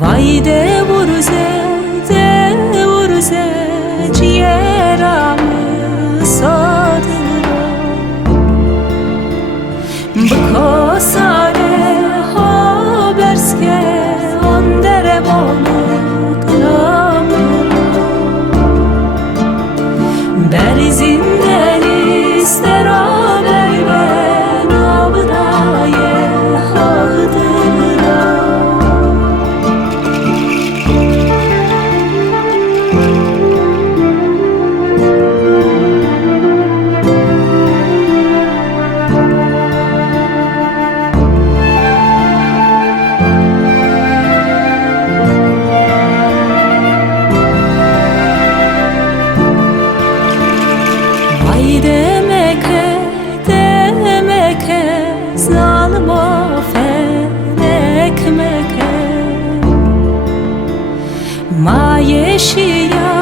Vay de vuruze ciğeramı sadro Bko sare haberske andere bonuk namuro Berzinden ister haber ve nabraye hahdıra Demeke zalim o felek meke Ma yeşiya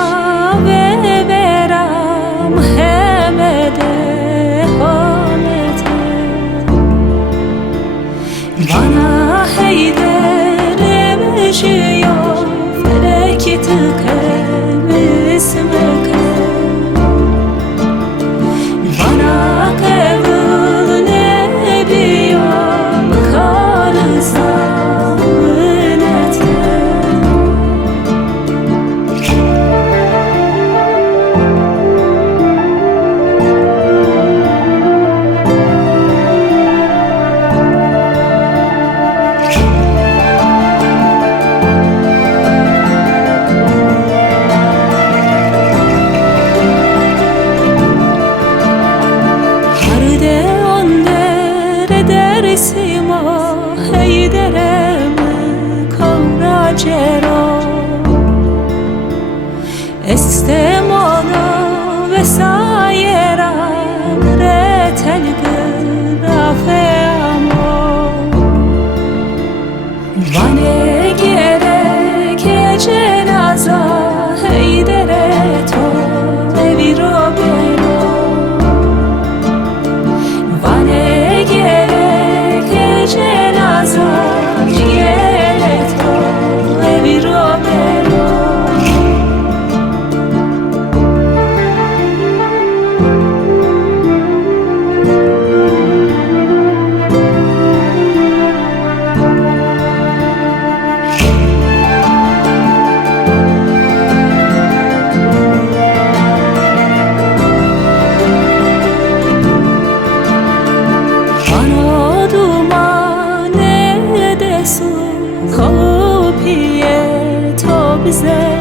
ve veram hemede homete Bana heyder emeciyor felek tıkemiz meke Sima heyderem kavracero Estemona vesairam retelgir rafeamo Vane gerek cenaza heydere to eviro bero Vane gerek cenaza ciğereto eviro bero Kopiye to bize